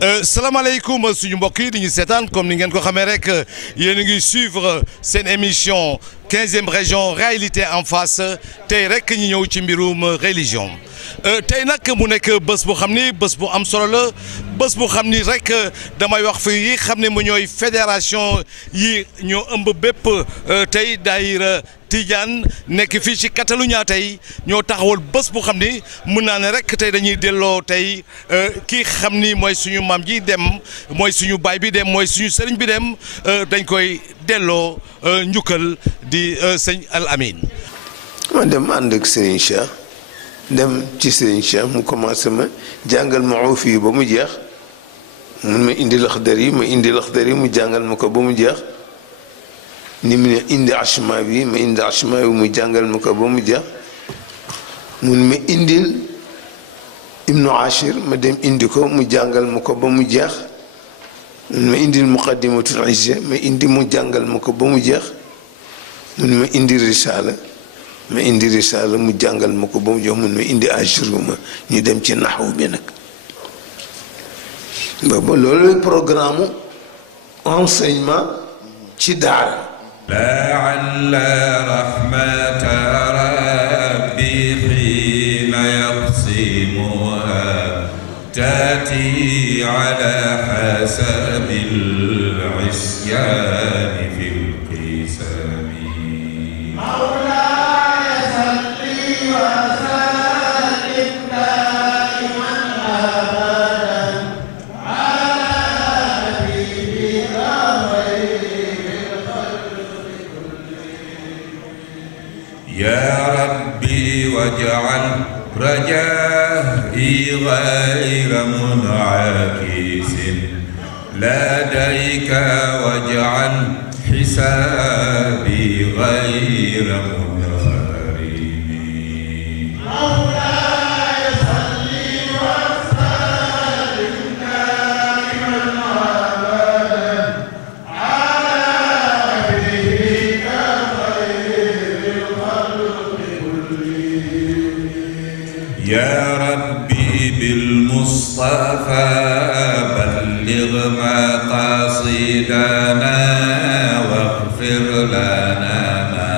salaamaaleykum suñu mbokk yi di ñu seetaan comme ni ngeen ko xamee rek yéen a ngi suivre seen émission 15e région réalité en face tey rek ñu ñëw ci mbirum religion tey nag mu nekk bés bu xam ni bés bu am solo la bés bu xam ni rek damay wax fii yi xam ne mu ñooy fédération yi ñoo ëmb bépp tey daayira Tidiane nekk fii ci Catalunya tey ñoo taxawal bés bu xam ni mën naa ne rek tey dañuy delloo tey kii xam ni mooy suñu maam ji dem mooy suñu baay bi dem mooy suñu sëriñ bi dem dañ koy delloo njukkal di sëñ Al Amin. ma dem ànd ak Serigne Cheikh dem ci Serigne Cheikh mu commencé ma jàngal ma oof yi ba mu jeex mun ma indi laxdar yi ma indi laxdar yi mu jàngal ma ko ba mu jeex. ni mu ne indi ashma bi ma indi ashma bi mu jàngal ma ko ba mu jeex mun ma indil ibnu ashir ma dem indi ko mu jàngal ma ko ba mu jeex mun ma indil muqaddimatul izya ma indi mu jàngal ma ko ba mu jeex mun ma indi risala ma indi risala mu jàngal ma ko ba mu jeex mun ma indi ajruma ñu dem ci naxwu bi nag booba loolu programme enseignement ci daara لعل رحمة ربي حين يقسمها تأتي على حسب العصيان في القسم مولاي صل وسلم دائما أبدا على حبيبك يا ربي واجعل رجائي غير منعكس لديك واجعل حسابي غير منغرم مولاي صل وسلم دائما ابدا على حبيبك يا ربي بالمصطفى بلغ مقاصدنا واغفر لنا ما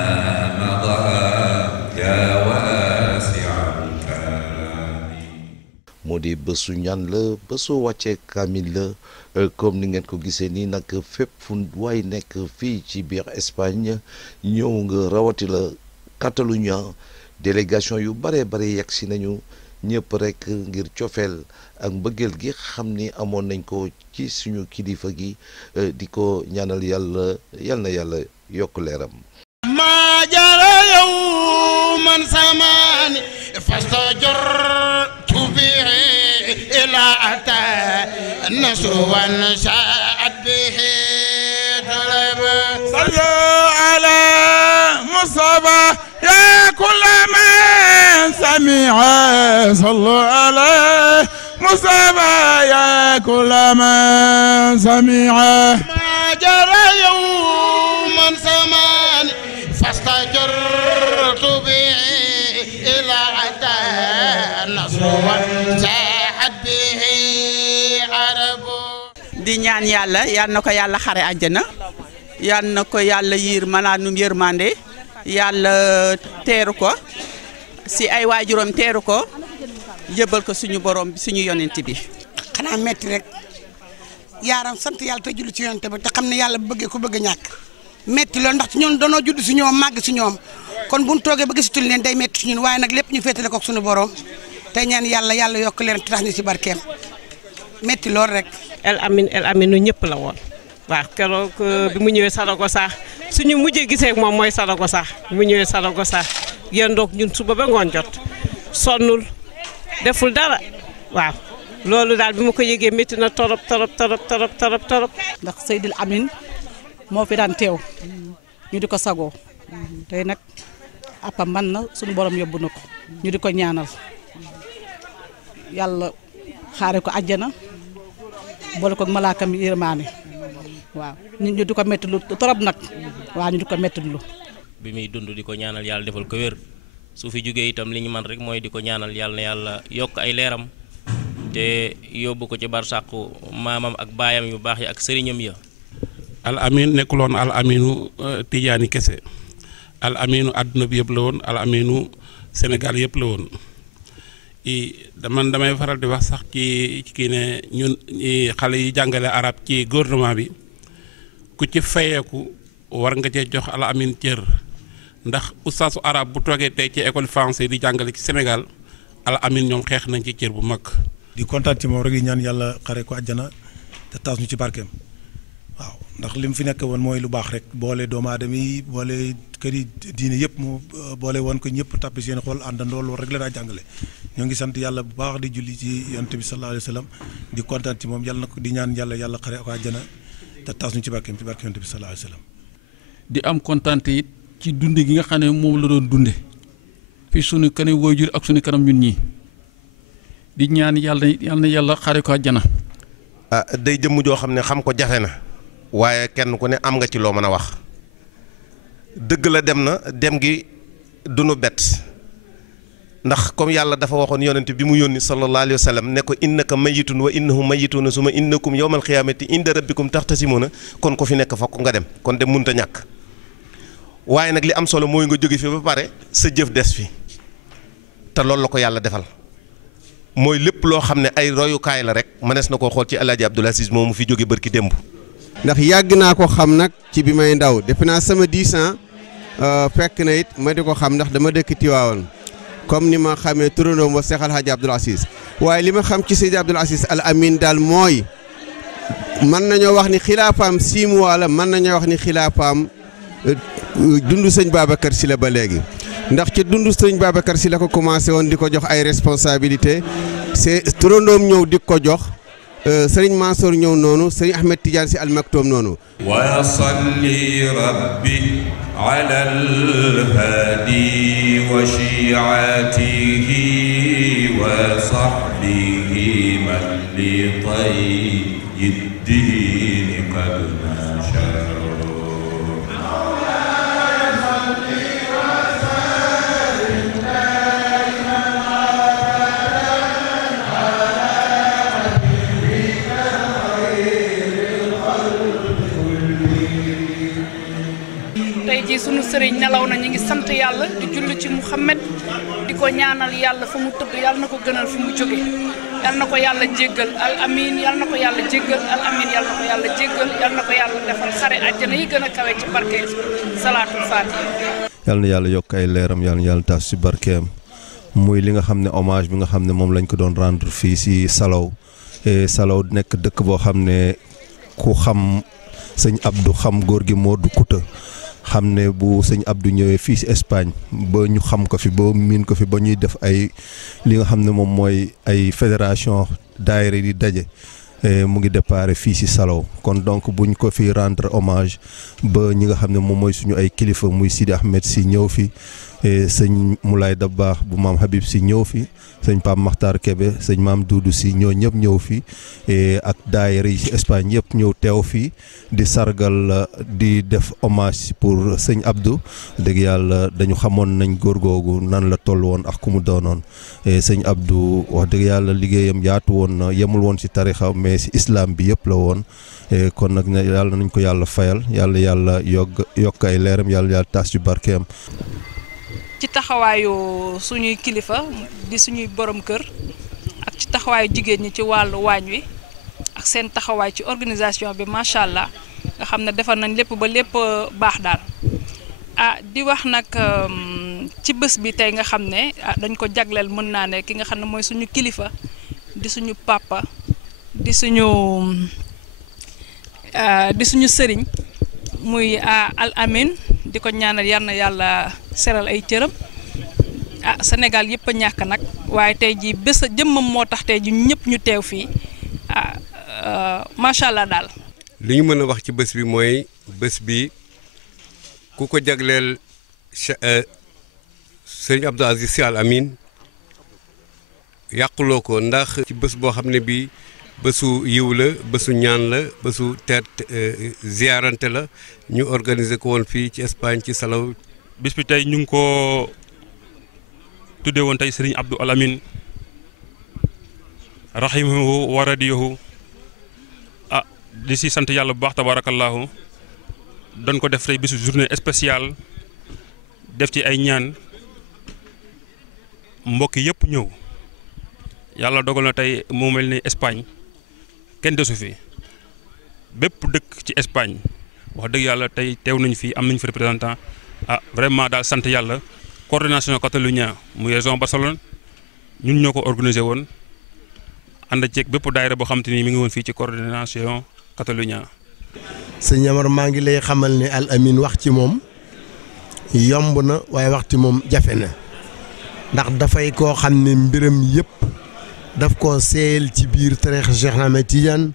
مضى يا واسع الكرم moo di bésu ñaan la bésu wàccee kaamil la comme ni ngeen ko gisee nii nag fépp fu waay nekk fii ci biir Espagne ñëw nga rawati la Catalunya délégation yu bare yegg si nañu ñëpp rek ngir cofeel ak mbëggeel gi xam ni amoon nañ ko ci suñu kilifa gi di ko ñaanal yàlla yal na yàlla yokk leeram ma jara yow man samani fastajirtu bihi ila ata naswan sa'ad bihi talaba sallu ala mustafa يا كل من سمع صلوا عليه مصطفى يا كل من سمع ما جرى يوما زمان فاستجرت به إلى عدا النصر وانساحت به عرب di ñaan yàlla yal na ko yàlla xare àjjana yal na ko yàlla yiir malaanum yërmande yàlla teeru ko si ay waajuram teeru ko jëbal ko suñu borom suñu yonent bi xanaa metti rek yaaram sant yàlla te julli ci yonent bi te xam ne yàlla bu bëggee ko bëgg a ñàkk metti loolu ndax ñun danoo judd si ñoom màgg si ñoom kon buñ toogee ba gisatul leen day metti si ñun waaye nag lépp ñu féetale ko suñu borom te ñaan yàlla yokk leen te tax ñu si barkeem metti lool rek El Amin nu ñëpp la woon waaw keroog bi mu ñëwee Saragossa suñu mujjee gisee moom mooy Saragossa mu ñëwee Saragossa yéen doog ñun suba ba ngoon jot sonnul deful dara waaw loolu daal bi ma ko yëgee métti na torop ndax Seydil Amin moo fi daan teew ñu di ko sagoo tey nag appa man na suñu borom yóbbu na ko ñu di ko ñaanal yàlla xaare ko àjjana boole ko malaakam yërmaane waaw ñu di ko métti lu torop nag waaw ñu di ko métti lu bi muy dund di ko ñaanal yàlla defal ko wér su fi jógee itam li ñu man rek mooy di ko ñaanal yàlla na yàlla yokk ay leeram te yóbbu ko ci barsàqu maamam ak baayam yu baax yi ak sëriñam ya. al amin nekkuloon al aminu tijaani kese al aminu àdduna bi yëpp la woon al aminu Sénégal yëpp la woon damay faral di wax sax ci kii ne ñun xale yi jàngale arab ci gouvernement bi ku ci fayeeku war nga cee jox al amin cër ndax ustaasu arab bu toogee tey ci école français di jàngale ci Sénégal al amin ñoom xeex nañ ci cër bu mag. di kontaan ci moom rek di ñaan yàlla xare ko àjjana te taas ñu ci barkeem waaw ndax li mu fi nekk woon mooy lu baax rek boole doomu aadama yi boole kër yi diine yëpp mu boole woon ko ñëpp tàppi seen xool àndandoo loolu rek la daa jàngale ñoo ngi sant yàlla bu baax di julli ci yonent bi sallallahu alayhi wa sallam di kontaan ci moom yàlla na ko di ñaan yàlla xare ko àjjana te taas ñu ci barkeem ci barke yonent bi sallallahu alayhi wa sallam. di am kontaan it ci dunde gi nga xam ne moom la doon dunde fi sunu kanam waajur ak sunu kanam ñun ñii di ñaan yàlla xare ko àjjana. day jëmm joo xam ne xam ko jafe na waaye kenn ku ne am nga ci loo mën a wax dëgg la dem na dem gi du nu bett ndax comme yàlla dafa waxoon yonent bi mu yónni sallallahu alayhi wa sallam ne ko innaka mayitun wa innahum mayituna suma innakum yawmal xiyaamati inda rabbikum taxtasimuna kon ko fi nekk fokk nga dem kon dem munta ñàkk waaye nag li am solo mooy nga jóge fi ba pare sa jëf des fi te loolu la ko yàlla defal mooy lépp loo xam ne ay royukaay la rek mënees na koo xool ci El Hadj Abdoul Aziz moomu fi jóge bërki démb. ndax yàgg naa ko xam nag ci bi may ndaw depuis naa sama 10 ans fekk na it ma di ko xam ndax dama dëkk Tiwaawan comme ni ma xamee turandoom wa Seex El Hadj Abdoul Aziz waaye li ma xam ci Seydi Abdoul Aziz Al Amin daal mooy mën nañoo wax ni xilaafaam 6 mois la mën nañoo wax ni xilaafaam dundu sëñ Babacar Sy la ba léegi. ndax ci dundu sëñ Babacar Sy la ko commencé woon di ko jox ay responsabilité c'est turandoom ñëw di ko jox sëriñ Mansour ñëw noonu sëriñ Ahmed Tidiane Sy Al Maktoum noonu. wa salli rabbi ala al-hadi wa shi'atihi wa sahbihi man li tayyid qad ji sunu sëriñ nelaw na ñu ngi sant yàlla di julli ci Muhammad di ko ñaanal yàlla fa mu tëdd yàlla na ko gënal fi mu jóge yàlla na ko yàlla jéggal al amin yàlla na ko yàlla jéggal al amin yàlla na ko yàlla jéggal yàlla na ko yàlla defal xare àjjana yi gën a kawe ci barke salaatul faatiha. yàlla na yàlla yokk ay leeram yàlla na yàlla taas ci barkeem muy li nga xam ne hommage bi nga xam ne moom lañ ko doon rendre fii ci Salaw Salaw nekk dëkk boo xam ne ku xam sëñ Abdou xam góor gi Modou Kouta xam ne bu sëñ Abdou ñëwee fii ci Espagne ba ñu xam ko fi ba miin ko fi ba ñuy def ay li nga xam ne moom mooy ay fédération daayira di daje mu ngi déparé fii ci Salaw kon donc buñ ko fi rendre hommage ba ñi nga xam ne moom mooy suñu ay kilifa muy Sidi Ahmed Sy ñëw fi sëñ Moulay Dabbaax bu maam Habib Sy ñëw fi sëñ Pape Makhtar Kébé sëñ maam Doudou Sy ñoo ñëpp ñëw fi ak daayira yi ci Espagne yëpp ñëw teew fii di sargal di def hommage pour sëñ Abdou dëgg yàlla dañu xamoon nañ góor googu nan la toll woon ak ku mu doonoon sëñ Abdou wax dëgg yàlla liggéeyam yaatu woon na yemul woon ci tarixa mais ci islam bi yëpp la woon kon nag yàlla nañ ko yàlla fayal yàlla yokk ay leeram yàlla taas ci barkeem. ci taxawaayu suñuy kilifa di suñuy borom kër ak ci taxawaayu jigéen ñi ci wàllu waañ wi ak seen taxawaay ci organisation bi macha allah nga xam ne defar nañ lépp ba lépp baax daal di wax nag ci bés bi tey nga xam ne dañ ko jagleel mën naa ne ki nga xam ne mooy suñu kilifa di suñu papa di suñu sëriñ muy Al Amin di ko ñaanal yal na yàlla seral ay cëram Sénégal yëpp a ñàkk nag waaye tey jii bés jëmmam moo tax tey ji ñëpp ñu teew fii macha allah daal. li ñu mën a wax ci bés bi mooy bés bi ku ko jagleel sëñ Abdou Aziz Sy Al Amin yàquloo ko ndax ci bés boo xam ne bii bésu yiw la bésu ñaan la bésu teet ziarante la ñu organiser ko woon fii ci Espagne ci Salaw. bés bi tey ñu ngi ko tuddee woon tey Serigne Abdou Al Amin rahimahu wa radiyahu di si sant yàlla bu baax tabarakallahu doon ko def tey bisu journée spéciale def ci ay ñaan mbokk yëpp ñëw yàlla dogal na tey moo mel ni Espagne kenn desu fi bépp dëkk ci Espagne wax dëgg yàlla tey teew nañu fi am nañu fi représentant vraiment daal sant yàlla coordination Catalunya muy région Barcelone ñun ñoo ko organisé woon ànd ceeg bépp daayira boo xam te ni mi ngi woon fii ci coordination Catalunya. sëñ Amar maa ngi lay xamal ne Al Amine wax ci moom yomb na waaye wax ci moom jafe na ndax dafay koo xam ne mbiram yëpp daf koo seeyal ci biir tariixa Cheikh Ahmed Tidiane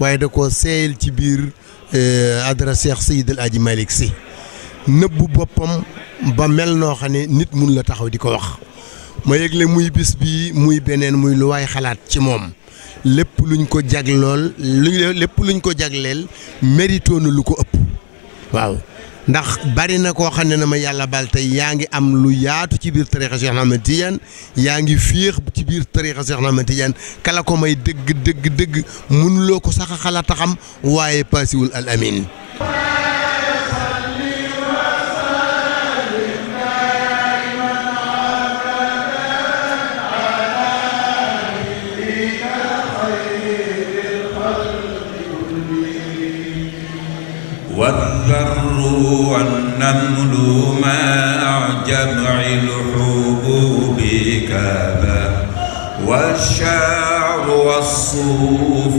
waaye da koo seeyal ci biir adra Cheikh Seydi El Hadji Malick Sy nëbbu boppam ba mel noo xam ne nit mun la taxaw di ko wax ma yëgle muy bis bi muy beneen muy lu waay xalaat ci moom lépp luñ ko jaglool lépp luñ ko jagleel mérito na lu ko ëpp waaw ndax bari na koo xam ne na ma yàlla bal tey yaa ngi am lu yaatu ci biir tariixa Cheikh Ahmed Tidiane yaa ngi féex ci biir tariixa Cheikh Ahmed Tidiane kala ko may dëgg mënuloo ko sax a xalaat a xam waaye paasiwul Al Amine. والذر والنمل مع جمع الحبوب كذا والشعر والصوف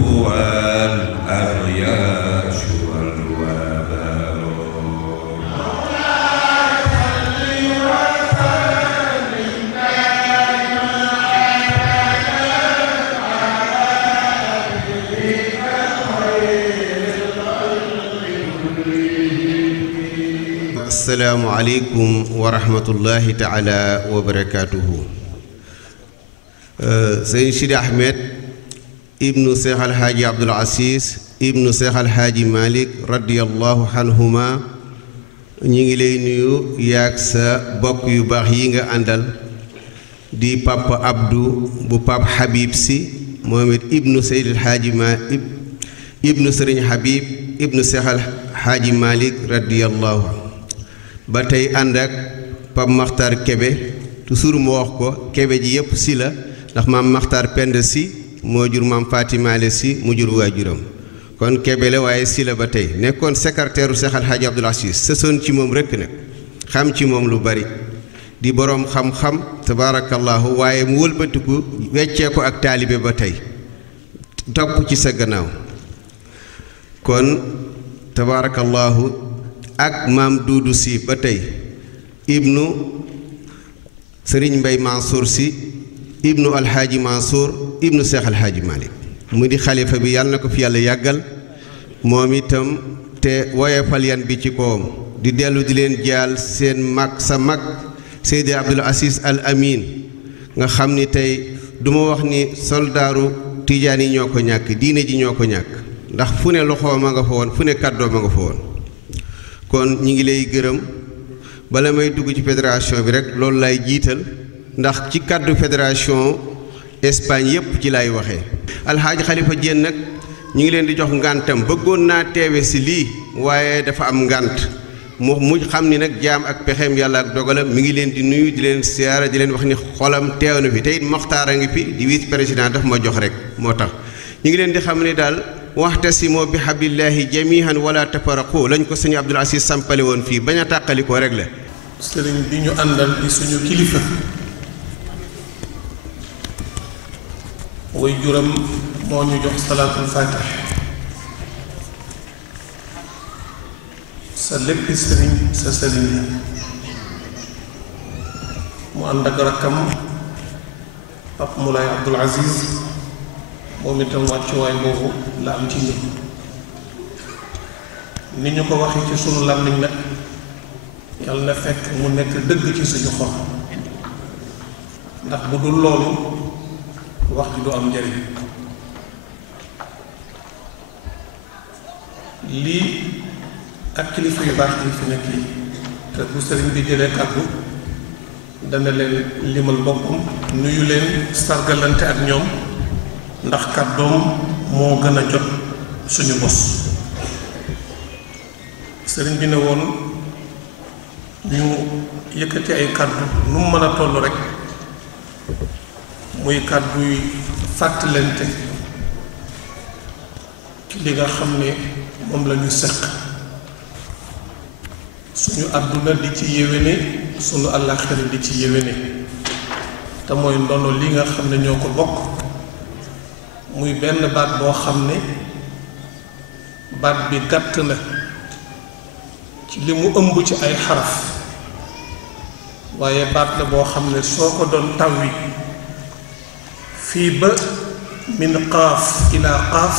والأرياش والوبر assalaamu aleykum wa rahmatullahi taala wa barakaatuhu. Sëñ Sidi Ahmed ibnu Cheikh Alhaaji Abdoul Aziz ibnu Cheikh Alhaaji Malick radiyallahu anhuma ñi ngi lay nuyu yaag sa bokk yu baax yi nga àndal di Papa Abdou bu Pape Habib Sy moom it ibnu Seydi Alhaaji ibnu Sëriñ Habib ibnu Cheikh Alhaaji Malick radiyallahu ba tey ànd ak Pape Makhtar Kébé toujours mu wax ko Kébé ji yëpp si la ndax maam Makhtar Pend si moo jur maam Fatimale si mu jur waajuram kon Kébé la waaye si la ba tey nekkoon secrétaire u Cheikh Al Hadji Abdoul Aziz sësoon ci moom rekk nag xam ci moom lu bari di boroom xam-xam tabaarakallahu waaye mu wëlbatiku weccee ko ak taalibe ba tey topp ci sa gannaaw kon tabaarakallahu ak maam Duudu si ba tey ibnu Sëriñ Mbay Mansour si ibnu Alxaaji Mansour ibnu Seex Alxaaji Malik mu di xalifa bi yàlla na ko fi yàlla yàggal moom itam te woyefal yan bi ci kawam di dellu di leen jaal seen mag sa mag Seydi Abdoul Aziz Al Amin nga xam ni tey duma wax ni soldaaru tijaan yi ñoo ko ñàkk diine ji ñoo ko ñàkk ndax fu ne loxoom a nga fa woon fu ne kàddoom a nga fa woon kon ñi ngi lay gërëm bala may dugg ci fédération bi rek loolu lay jiital ndax ci kàddu fédération Espagne yépp ci lay waxee alxaaji Xalifa Jéen nag ñu ngi leen di jox ngàntam bëggoon naa teewe si lii waaye dafa am ngànt mu xam ni nag jaam ak pexeem yàlla ak dogalam mi ngi leen di nuyu di leen siyaara di leen wax ni xolam teew na fi te it Moxtaar a ngi fi di vice président daf ma jox rek moo tax ñu ngi leen di xam ne daal waxtasimoo bi hablillahi jamihan wala tafaraqu lañ ko sëñ Abdoul Aziz sampale woon fii bañ a tàqali ko rek la sëriñ bi ñu àndal di suñu kilifa way juram moo ñu jox salaatul fatih sa léppi sëriñ sa sëriñ la mu ànd ak rakkam Pape Moulay Abdoul Aziz moom itam wàccuwaay boobu la am ci ñun ni ñu ko waxee ci sunu làmmiñ nag yàlla na fekk mu nekk dëgg ci suñu xol ndax bu dul loolu wax ji du am njariñ lii ak kilifa yu baax yi fi nekk yi te bu sëriñ bi jëlee kàddu dana leen limal boppam nuyu leen sargalante ak ñoom ndax kàddoom moo gën a jot suñu bos. sëriñ bi ne woon ñu yëkkati ay kàddu nu mu mën a toll rek muy kàdduy fàttalente ci li nga xam ne moom la ñu seq suñu àdduna di ci yéwéne suñu àllaaxira di ci yéwéne te mooy ndono li nga xam ne ñoo ko bokk muy benn baat boo xam ne baat bi gàtt na ci li mu ëmb ci ay xaraf waaye baat la boo xam ne soo ko doon tawwi fii ba min qaaf ilaa qaaf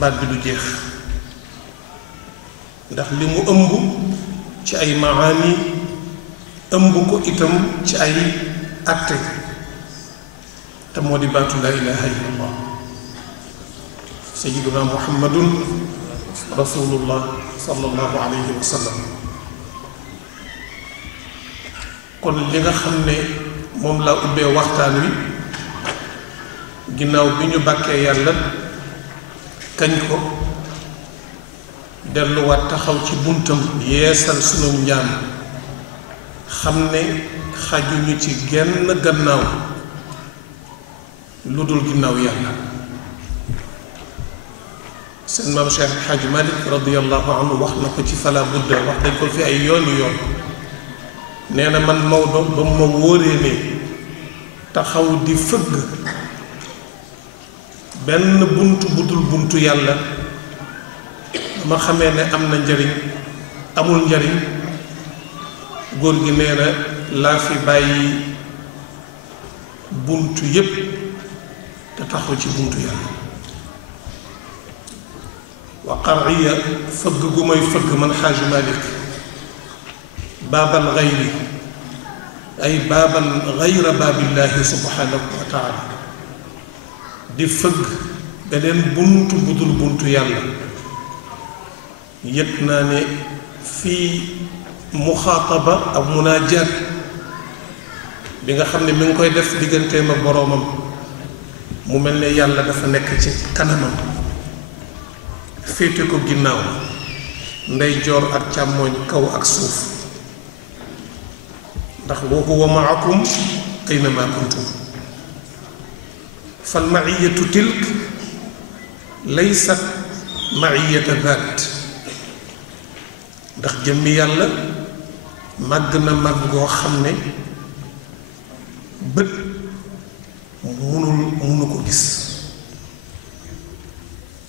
baat bi du jeex ndax li mu ëmb ci ay maani ëmb ko itam ci ay atte te moo di baatu laa ilaha illallah sayyiduna muhammadun rasulullah sallallahu alayhi wa sallam. kon li nga xam ne moom laa ubbee waxtaan wi ginnaaw bi ñu bàkkee yàlla kañ ko delluwaat taxaw ci buntam yeesal sunu njaam xam ne xajuñu ci genn gannaaw lu dul ginnaaw yàlla. seen maam Cheikh El Hadj Malick radiyallahu anhu wax na ko ci fala budda wax dañ ko fi ay yooni yoon nee na man Maodo ba mu ma wóoree ne taxaw di fëgg benn buntu budul buntu yàlla ma xamee ne am na njariñ amul njariñ góor gi nee na laa fi bàyyi buntu yépp te taxaw ci buntu yàlla. wa qar'iya fëgg gu may fëgg man Xaaj Malik baabal gayri ay baabal gayra baabillahi subhanahu wa taala di fëgg beneen buntu budul buntu yàlla yëg naa ne fii muxaataba ak munaajaat bi nga xam ne mi ngi koy def digganteem ak boroomam mu mel ne yàlla dafa nekk ci kanamam féete ko ginnaaw ndeyjoor ak càmmooñ kaw ak suuf ndax wa huwa maakum aynama kuntum fal maiyatu tilk laysat maiyata daat ndax jëmmi yàlla màgg na màgg goo xam ne bët munu ko gis.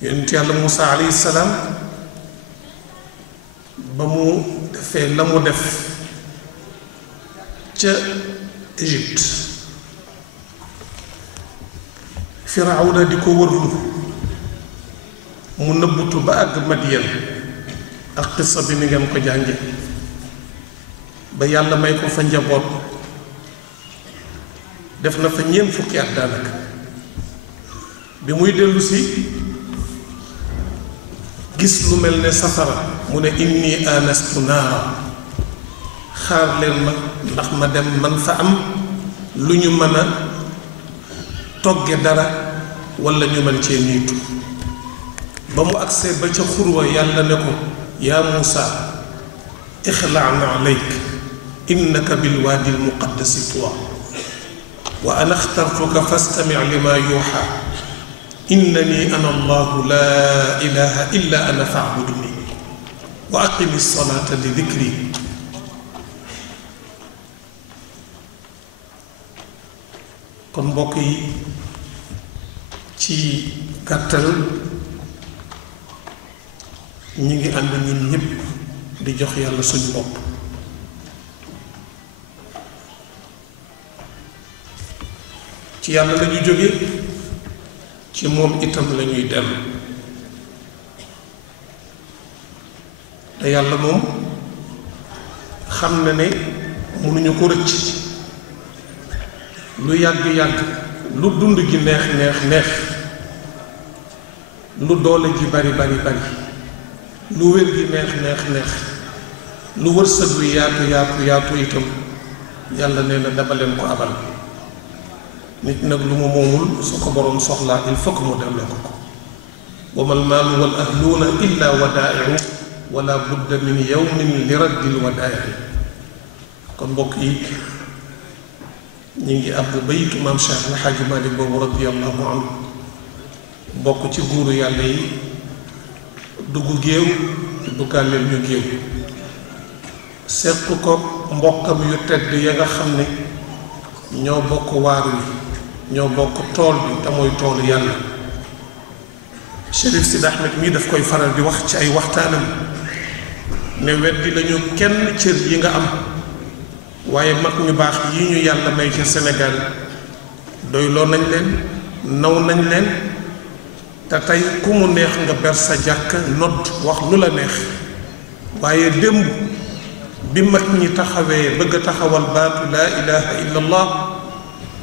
yonent yàlla Muusa alayhi salaam ba mu defee la mu def ca Égypte Firawna di ko wërlu mu nëbbutu ba àgg Madyan ak qissa bi ni ngeen ko jànge ba yàlla may ko fa njaboot def na fa ñeent fukki at daanaka bi muy dellu si gis lu mel ne safara mu ne inni anastu naara xaar leen ma ndax ma dem man fa am lu ñu mën a togge dara walla ñu mën cee niitu ba mu agsee ba ca xurwa yàlla ne ko yaa Muusa ixla'na alayk innaka bilwaadi almuqaddasi tuwa wa ana axtartuka fastami' lima yuuxa innani ana allahu laa ilaha illa ana fa'budni wa aqimi salata li dikri kon mbokk yi ci gàttal ñi ngi ànd ñun ñépp di jox yàlla suñu bopp ci yàlla lañu jóge ci moom itam lañuy dellu te yàlla moom xam na ne mënuñu ko rëcc lu yàgg-yàgg lu dund gi neex lu doole ji bari lu wér gi neex lu wërsëg wi yaatu itam yàlla nee na dama leen ko abal nit nag lu mu moomul su ko boroom soxlaa il faut que mu delloo ko wa mal maalu wal ahluuna illa wadaa'iu wala budda min yawmin li raddil wadaa'i. kon mbokk yi ñu ngi abbu baytu maam Cheikh El Hadj Malick boobu radiyallahu anhu bokk ci guuru yàlla yi dugg géew duggaaleel ñu géew seq ko mbokkam yu tedd ya nga xam ne ñoo bokk waar wi ñoo bokk tool bi te mooy toolu yàlla. Chérif Sidi Ahmed mii daf koy faral di wax ci ay waxtaanam ne weddi lañu kenn cër yi nga am waaye mag ñu baax yi ñu yàlla may ci Sénégal doyloo nañ leen naw nañ leen te tey ku mu neex nga ber sa jàkk nodd wax lu la neex waaye démb bi mag ñi taxawee bëgg a taxawal baatu laa ilaha illa allah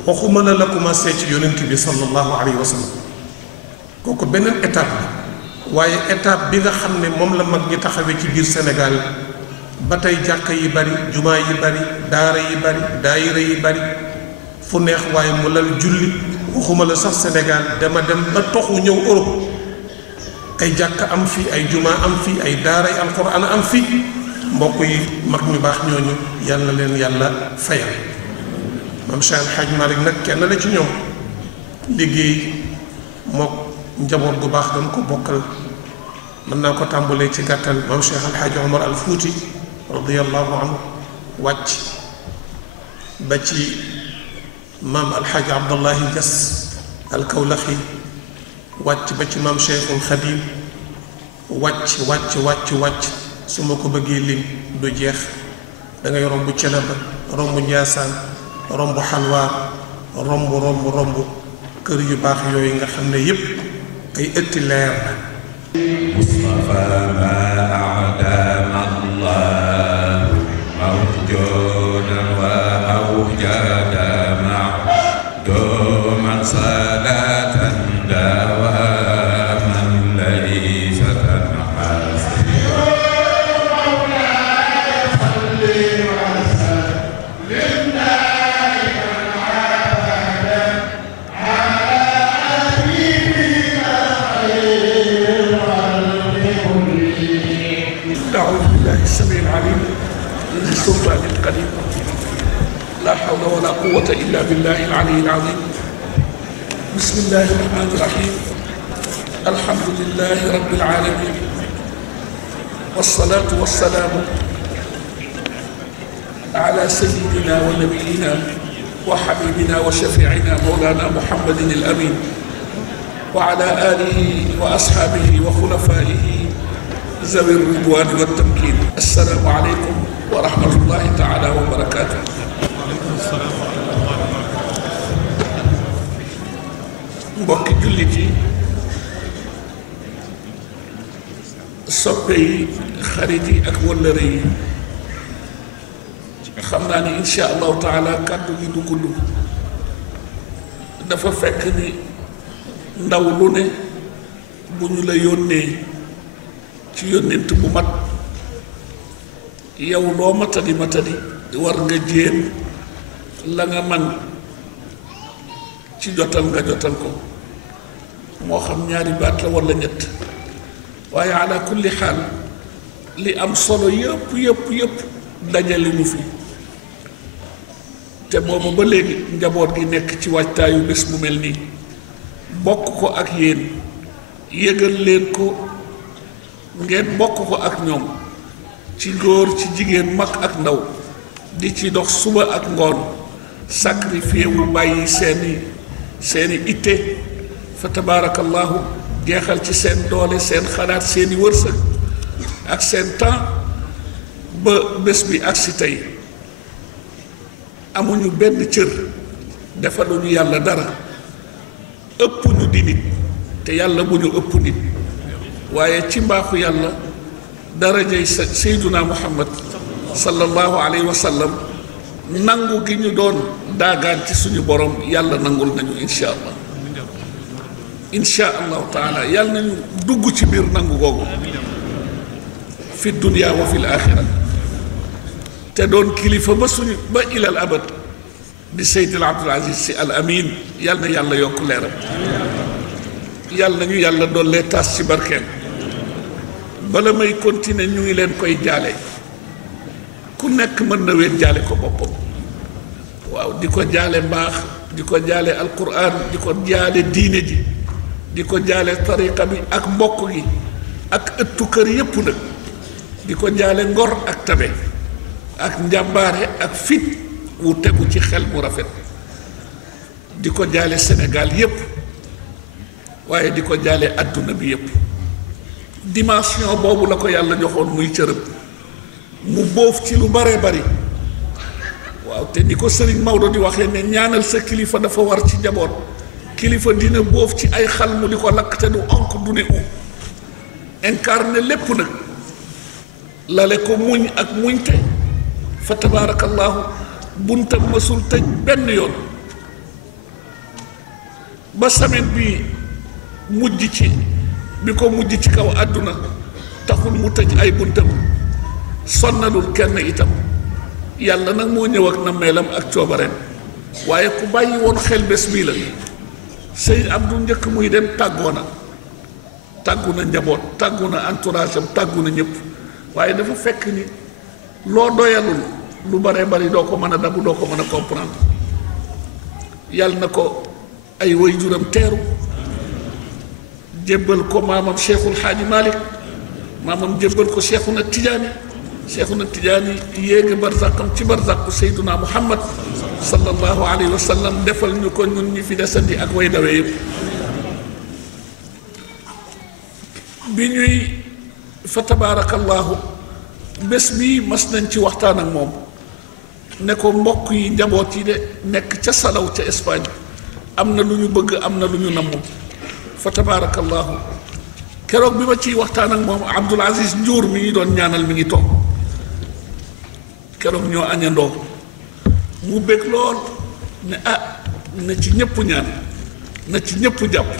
waxuma la commencé ci yonent bi sallallahu alayhi wa sallam kooku beneen étape la waaye étape bi nga xam ne moom la mag ñi taxawee ci biir Sénégal ba tey jàkka yi bari jumaa yi bari daara yi bari daayira yi bari fu neex waaye mu lal julli waxuma la sax Sénégal dama dem ba toxu ñëw Europe ay jàkka am fi ay jumaa am fi ay daara yi alquran am fi mbokk yi mag ñu baax ñooñu yàlla leen yàlla fayal. maam Cheikh El Hadj Malick nag kenn la ci ñoom liggéey mook njaboot gu baax dañ ko bokkal mën naa ko tàmbalee ci gàttal maam Cheikh El Hadj Omar al Fouti radiyallahu anhu wàcc ba ci maam El Hadj Abdallahi Niass al Kawlaxi wàcc ba ci maam Cheikhul Khadim wàcc su ma ko bëggee lim du jeex da ngay romb Cenaba romb Njaasaan romb Xalwaar romb kër yu baax yooyu nga xam ne yépp ay ëtti leer la. Mustafa ma a'dama Allah mawjudan wa awjada ma'duman salatan dawaman laysatan hasiba. السميع العليم من السلطان القديم لا حول ولا قوة إلا بالله العلي العظيم. بسم الله الرحمن الرحيم. الحمد لله رب العالمين والصلاة والسلام على سيدنا ونبينا وحبيبنا وشفيعنا مولانا محمد الأمين وعلى آله وأصحابه وخلفائه ذوي الرضوان والتمكين. السلام عليكم ورحمة الله تعالى وبركاته. mbokki jullit yi soppe yi xarit yi ak wëllëre yi xam naa ni insha allahu taala kàddu gi du gudd dafa fekk ni ndaw lu ne bu ñu la yónnee ci yónnent bu mat yow loo matadi war nga jéem la nga man ci jotal nga jotal ko moo xam ñaari baat la walla ñett waaye ala kulli xaal li am solo yëpp dajale ñu fi te boobu ba léegi njaboot gi nekk ci waajtaayu bés bu mel nii bokk ko ak yéen yëgal leen ko ngeen bokk ko ak ñoom ci góor ci jigéen mag ak ndaw di ci dox suba ak ngoon sacrifié wu bàyyi seeni itte fa tabaarakallaahu jeexal ci seen doole seen xalaat seeni wërsëg ak seen temps ba bés bi agsi tey amuñu benn cër defaluñu yàlla dara ëpp ñu di nit te yàlla bu ñu ëpp nit waaye ci mbaaxu yàlla darajay sayduna muhammad sallallahu alayhi wa sallam nangu gi ñu doon daagaan ci suñu borom yàlla nangul nañu insha allah insha allahu taala yàlla nañu dugg ci biir nangu googu fi dunya wa fil axira te doon kilifa ba suñu ba ilal abad di Seydil Abdoul Aziz Sy Al Amin yal na yàlla yokk leeram yal na ñu yàlla dollee taas ci barkeem bala may continuer ñu ngi leen koy jaale ku nekk mën na wéet jaale ko boppam waaw di ko jaale mbaax di ko jaale alquran di ko jaale diine ji di ko jaale tariqa bi ak mbokk gi ak ëttu kër yépp nag di ko jaale ngor ak tabe ak njàmbaare ak fit wu tegu ci xel mu rafet di ko jaale Sénégal yépp waaye di ko jaale adduna bi yépp dimension boobu la ko yàlla joxoon muy cërëm mu boof ci lu bare bari waaw te ni ko Sëriñ Maodo di waxee ne ñaanal sa kilifa dafa war ci njaboot kilifa dina boof ci ay xal mu di ko lakk te du onk du ne incarné lépp nag lale ko muñ ak muñte fa tabaarakallaahu buntam mësul tëj benn yoon ba semaine bi mujj ci bi ko mujj ci kaw àdduna taxul mu tëj ay buntam sonnalul kenn itam yàlla nag moo ñëw ak nammeelam ak coobareem waaye ku bàyyi woon xel bés bii la Sëñ Abdou njëkk muy dem tàggoo na tàggu na njaboot tàggu na entourage am tàggu na ñëpp waaye dafa fekk ni loo doyalul lu bare bari doo ko mën a dabu doo ko mën a comprendre yàlla na ko ay waajuram teeru jébbal ko maamam Cheikhul Xaaji Malick maamam jébbal ko Cheikhuna Tijaani yéegi barzaqam ci barzaqu Seyduna Muhammad sallallahu alayhi wa sallam defal ñu ko ñun ñi fi desandi ak way dawee yëpp bi ñuy fa tabaarakallaahu bés bii mas nañ ci waxtaan ak moom ne ko mbokk yi njaboot yi de nekk ca Salaw ca Espagne am na lu ñu bëgg am na lu ñu namm fa tabaarakallaahu keroog bi ma ciy waxtaan ak moom Abdoul Aziz Ndiour mi ñu doon ñaanal mi ngi toog keroog ñoo añandoo mu bëgg lool ne na ci ñëpp ñaan na ci ñëpp jàpp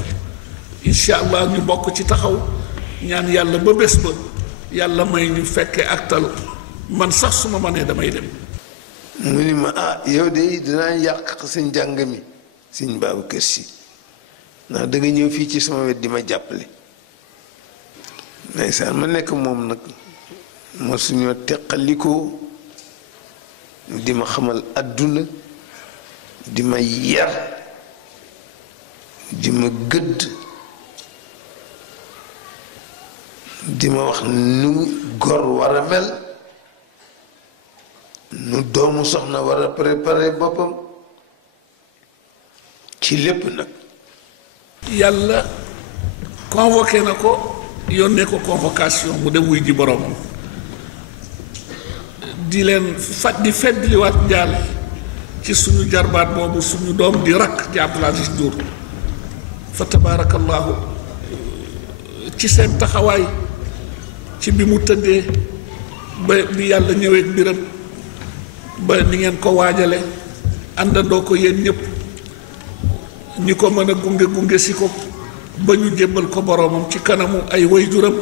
incha allah ñu bokk ci taxaw ñaan yàlla ba bés ba yàlla may ñu fekke ak tal man sax su ma mënee damay dem mu ni ma yow de dinaa yàq sa njàng mi Sëñ Babacar Sy ndax da nga ñëw fii ci sama wet di ma jàppale ndeysaan ma nekk moom nag ma suñoo teqalikoo di ma xamal àdduna di ma yar di ma gëdd di ma wax nu gor war a mel nu doomu soxna war a préparer boppam ci lépp nag yàlla convoqué na ko yónnee ko convocation mu dem wuy ji boroomam di leen di feddliwaat njaal ci suñu jarbaat boobu suñu doom di rakk di Abdoul Aziz Ndiour fa tabaarakallaahu ci seen taxawaay ci bi mu tëddee ba bi yàlla ñëwee mbiram ba ni ngeen ko waajale àndandoo ko yéen ñëpp ñi ko mën a gunge si ko ba ñu jébbal ko boroomam ci kanamu ay waajuram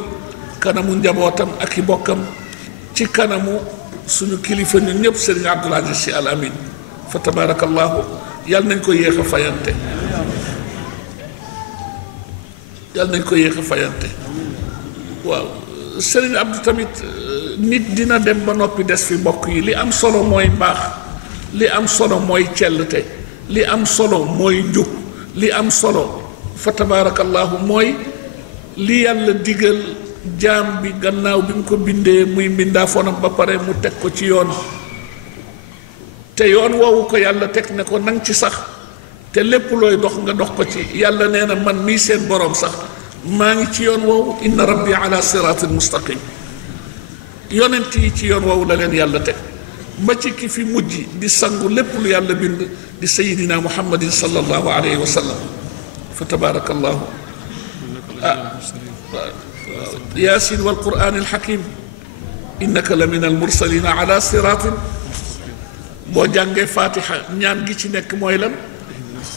kanamu njabootam ak i bokkam ci kanamu suñu kilifa ñun ñëpp Serigne Abdoul Aziz Sy Al Amin fa tabarakallahu yàlla nañ ko yéex a fayante yàlla nañ ko yéex a fayante waaw Serigne Abdou tamit nit dina dem ba noppi des fi mbokk yi li am solo mooy mbaax li am solo mooy cellte li am solo mooy njub li am solo fa tabarakallahu mooy li yàlla digal jaam bi gannaaw bi mu ko bindee muy mbindaa fonam ba pare mu teg ko ci yoon te yoon woowu ko yàlla teg ne ko nang ci sax te lépp looy dox nga dox ko ci yàlla nee na man mii seen boroom sax maa ngi ci yoon woowu inna rabbi ala siratin mustaqim yonent yi ci yoon woowu la leen yàlla teg ba ci ki fi mujj di sangu lépp lu yàlla bind di sayidina muhammadin sallallahu alayhi wa sallam fa tabarakallahu ياسين والقرآن الحكيم إنك لمن المرسلين على صراط بوجانج فاتحة نيان جيتي نك مويلم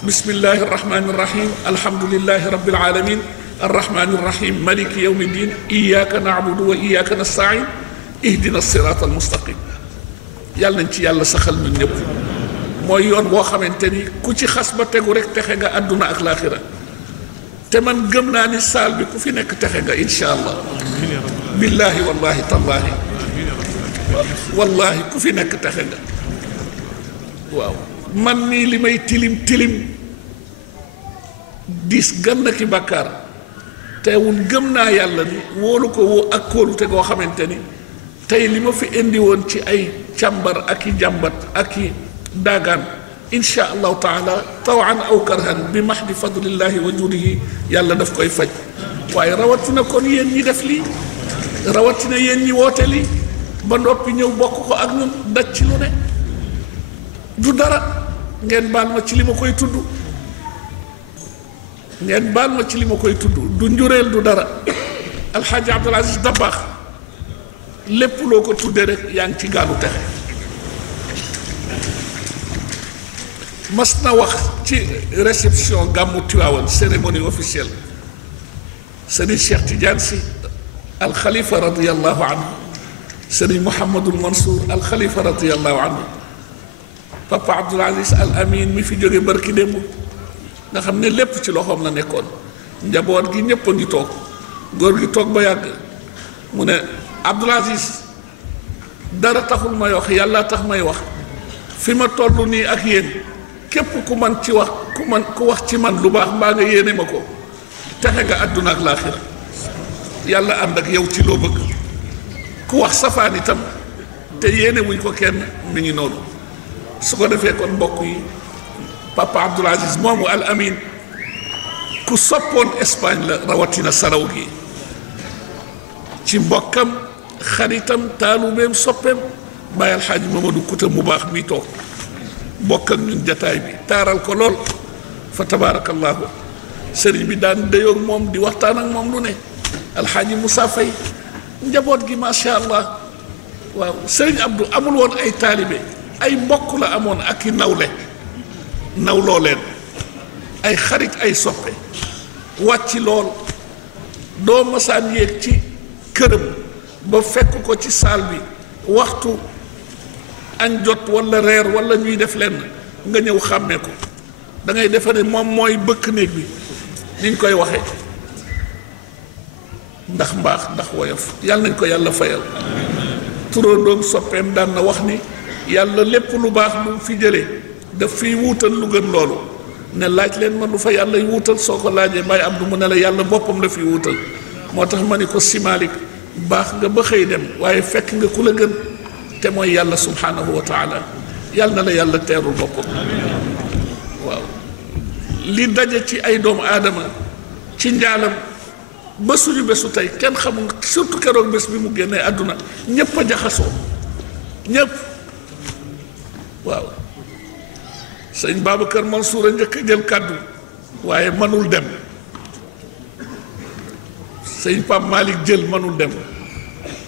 بسم الله الرحمن الرحيم الحمد لله رب العالمين الرحمن الرحيم مالك يوم الدين إياك نعبد وإياك نستعين اهدنا الصراط المستقيم يلا نتي يلا سخل من نيب mooy yoon boo xamante ni ku ci xas ba tegu rek texe nga àdduna ak laaxira te man gëm naa ni saal bi ku fi nekk texe nga insha allah billaahi wallahi tallaahi wallahi ku fi nekk texe nga waaw man nii li may tilim tilim diis gann ki bàkkaar teewul gëm naa yàlla ni wóolu ko woo ak kóolute goo xamante ni tey li ma fi indi woon ci ay càmbar ak i jàmbat ak i daagaan insha allahu taala tawan aw karhan bi mahdi fadlillahi wa judihi yàlla daf koy faj waaye rawatina kon yéen ñi def lii rawatina yéen ñi woote lii ba noppi ñëw bokk ko ak ñun daj ci lu ne du dara ngeen baal ma ci li ma koy tudd ngeen baal ma ci li ma koy tudd du njureel du dara alxaaji Abdul Aziz Dabaax lépp loo ko tuddee rek yaa ngi ci gaalu texe mas na wax ci réception gàmmu Tiwaawan cérémonie officielle sëriñ Cheikh Tidiane Sy alxalifa radiallahu anhu sëriñ Mouhamadul Mansour alxalifa radiallahu anhu papa Abdul Aziz Al Amin mi fi jóge barki démb nga xam ne lépp ci loxoom la nekkoon njaboot gi ñëpp a ngi toog góor gi toog ba yàgg mu ne Abdul Aziz dara taxul may wax yàlla tax may wax fi ma toll nii ak yéen képp ku man ci wax ku wax ci man lu baax mbaa nga yéene ma ko texe nga àdduna ak laaxira yàlla ànd ak yow ci loo bëgg ku wax safaan itam te yéene wuñ ko kenn mi ngi noonu su ko defee kon mbokk yi papa Abdul Aziz moomu Al Amin ku soppoon Espagne la rawatina saraw gi ci mbokkam xaritam taalubeem soppeem bàyyi alxaaji Mamadou Kouta mu baax mi toog bokk ak ñun jataay bi taaral ko lool fa tabaarakallaahu sëriñ bi daan déyoog moom di waxtaan ak moom lu ne alxaaji Moussa Faye njaboot gi macha allah waaw sëriñ Abdou amul woon ay taalibe ay mbokk la amoon ak i nawloo leen ay xarit ay soppe wàcc lool doo masaan yéeg ci këram ba fekk ko ci saal bi waxtu añ jot walla reer walla ñuy def lenn nga ñëw xàmmee ko da ngay defe ne moom mooy bëkk néeg bi niñ koy waxee ndax mbaax ndax woyof yàlla nañ ko yàlla fayal turandoom soppeem daan na wax ni yàlla lépp lu baax lu fi jëlee daf fiy wuutal lu gën loolu ne laaj leen ma lu fa yàlla wuutal soo ko laajee Baye Abdou mu ne la yàlla boppam la fi wuutal moo tax ma ni ko simaalik baax nga ba xëy dem waaye fekk nga ku la gën te mooy yàlla subhanahu wa taala yàlla na la yàlla teerul boppam waaw li daje ci ay doomu aadama ci njaalam ba suñu bésu tey kenn xamul surtout keroog bés bi mu génnee àdduna ñépp a jaxasoo ñépp waaw sëñ Babacar Mansour a njëkk a jël kàddu waaye mënul dem sëñ Pape Malick jël mënul dem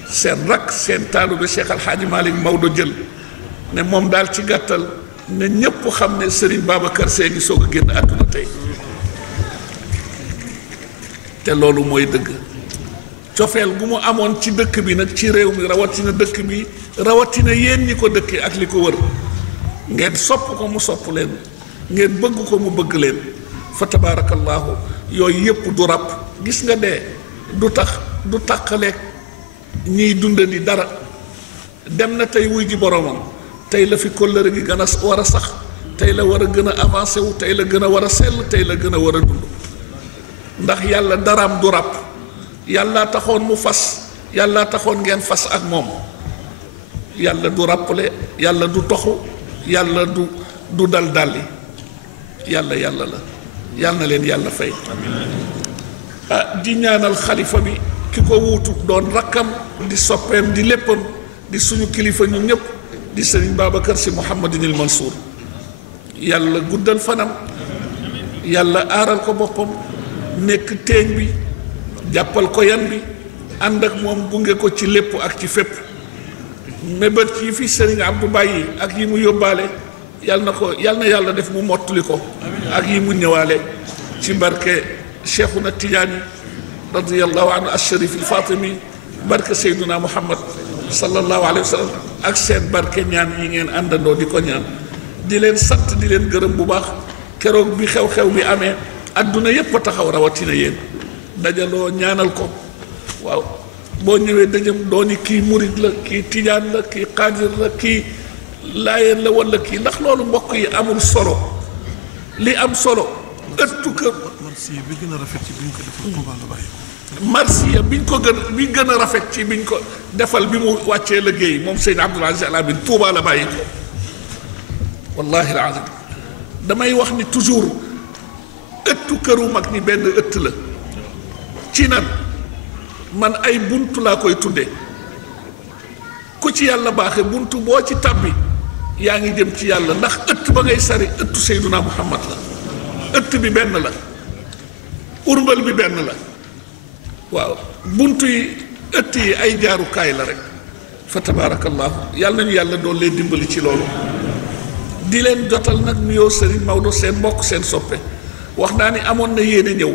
seen rakk seen taalu bi Cheikh Alhaaji Malick Maodo jël ne moom daal ci gàttal ne ñépp xam ne sëriñ Babacar Sy ngi soog a génn àdduna tey te loolu mooy dëgg cofeel gu mu amoon ci dëkk bi nag ci réew mi rawatina dëkk bi rawatina yéen ñi ko dëkkee ak li ko wër ngeen sopp ko mu sopp leen ngeen bëgg ko mu bëgg leen fa tabaarakallaahu yooyu yépp du ràpp gis nga dee du tax du tàqaleeg ñiy dundandi dara dem na tey wuy ji boromam tey la fi kóllëre gi gën a war a sax tey la war a gën a avancé wu tey la gën a war a sell tey la gën a war a dund ndax yàlla daraam du ràpp yàlla taxoon mu fas yàlla taxoon ngeen fas ak moom yàlla du ràppale yàlla du toxu yàlla du dal dalli yàlla la yàlla na leen yàlla fay di ñaanal xalifa bi ki ko wuutu doon rakkam di soppeem di léppam di suñu kilifa ñu ñëpp di sëriñ Babacar Sy Mouhamadinil Mansour yàlla guddal fanam yàlla aaral ko boppam nekk teeñ bi jàppal ko yan bi ànd ak moom gunge ko ci lépp ak ci fépp mébét yi fi sëriñ Abdou bàyyi ak yi mu yóbbaale yàlla na yàlla def mu mottali ko ak yi mu ñëwaale ci barke Cheikhuna Tidiane radiyallahu anhu al-Sharif al-Fatimi barke Seyduna Muhammad sallallahu alayhi wa sallam ak seen barke ñaan yi ngeen àndandoo di ko ñaan di leen sant di leen gërëm bu baax keroog bi xew-xew bi amee adduna yépp a taxaw rawatina yéen dajaloo ñaanal ko waaw boo ñëwee dëjëm dooni kii murid la kii tijaan la kii xaadir la kii laayeen la wala kii ndax loolu mbokk yi amul solo li am solo ëttu kër marsiya bi gën a rafet ci biñ ko defal Touba la bàyyi marsiya biñ ko gën a rafet ci biñ ko defal bi mu wàccee liggéey moom Seydi Abdoul Aziz Al Amine Touba la bàyyi ko wallahi al azim damay wax ni toujours ëttu këru mag ñi benn ëtt la ci nan man ay buntu laa koy tudde ku ci yàlla baaxe buntu boo ci tàbbi yaa ngi jëm ci yàlla ndax ëtt ba ngay sari ëttu Seyduna Muhammad la ëtt bi benn la urmbal bi benn la waaw buntu yi ëtt yi ay jaarukaay la rek fa tabarakallahu yàlla nañu yàlla doon leen dimbali ci loolu di leen jotal nag nuyoo Serigne Maodo seen mbokk seen soppe wax naa ni amoon na yéene ñëw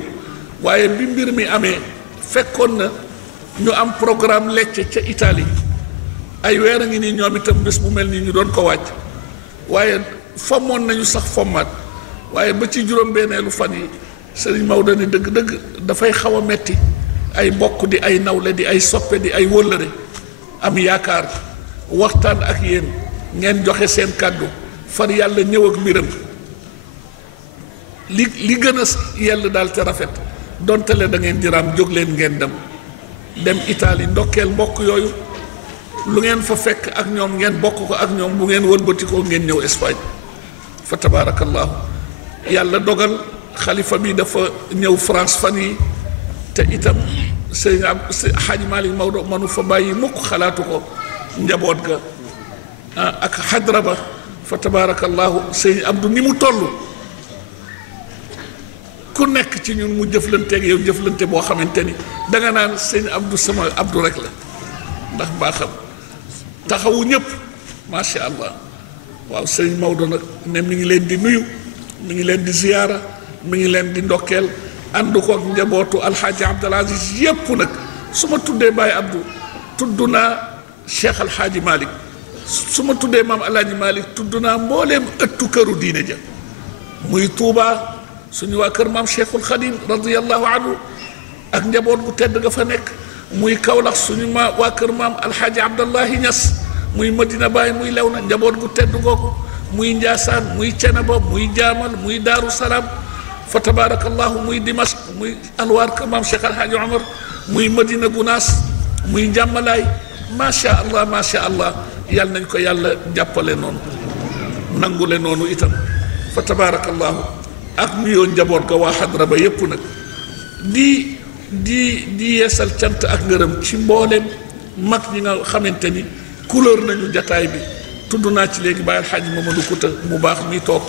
waaye bi mbir mi amee fekkoon na ñu am programme Lecce ca Italie ay weer a ngi nii ñoom itam bés bu mel nii ñu doon ko wàcc waaye fommoon nañu sax fommaat waaye ba ci juróom-benneelu fan yi Serigne Maodo ni dëgg-dëgg dafay xaw a metti ay mbokk di ay nawle di ay soppe di ay wóllëre am yaakaar waxtaan ak yéen ngeen joxe seen kàddu far yàlla ñëw ak mbiram li gën a yell daal te rafet donte le da ngeen diraam jóg leen ngeen dem Italie ndokkeel mbokk yooyu lu ngeen fa fekk ak ñoom ngeen bokk ko ak ñoom bu ngeen wëlbatikoo ngeen ñëw Espagne fa tabarakallahu yàlla dogal xalifa bi dafa ñëw France fan yi te itam sëñ Hadj Malick Maodo manu fa bàyyi mukk xalaatu ko njaboot ga ak xadra ba fa tabarakallahu sëñ Abdou ni mu toll ku nekk ci ñun mu jëflanteeg yow jëflante boo xamante ni danga naan sëñ Abdou sama Abdou rek la ndax baaxam taxawu ñëpp macha allah waaw sëñ Maodo nag ne mi ngi leen di nuyu mi ngi leen di ziyaara mi ngi leen di ndokkeel ànd ko ak njabootu alxaaji Abdul Aziz yépp nag su ma tuddee Baye Abdou tudd naa Cheikh Alxaaji Malick su ma tuddee maam Alaaji Malick tudd naa mbooleem ëttu këru diine ja muy Touba suñu waa kër maam Cheikhul Khadim radiyallahu anhu ak njaboot gu tedd nga fa nekk muy Kaolack suñu waa kër maam Alxaaji Abdallahi Ñas muy Madina Baye muy Lewna njaboot gu tedd googu muy Njaasaan muy Cenaba muy Jaamal muy Daaru Salaam fa tabarakallahu muy Dimashq muy alwaar kër maam Cheikh Alxaaji Omar muy Madina Gunaas muy Njàmmalaay macha allah yàlla nañ ko yàlla jàppale noonu nangule noonu itam fa tabarakallahu ak nuyoo njaboot ga waa xadra ba yépp nag di yeesal cant ak ngërëm ci mbooleem mag ñi nga xamante ni couleur nañu jataay bi tudd naa ci léegi Baye Alxaaji Mamadou Kouta mu baax mi toog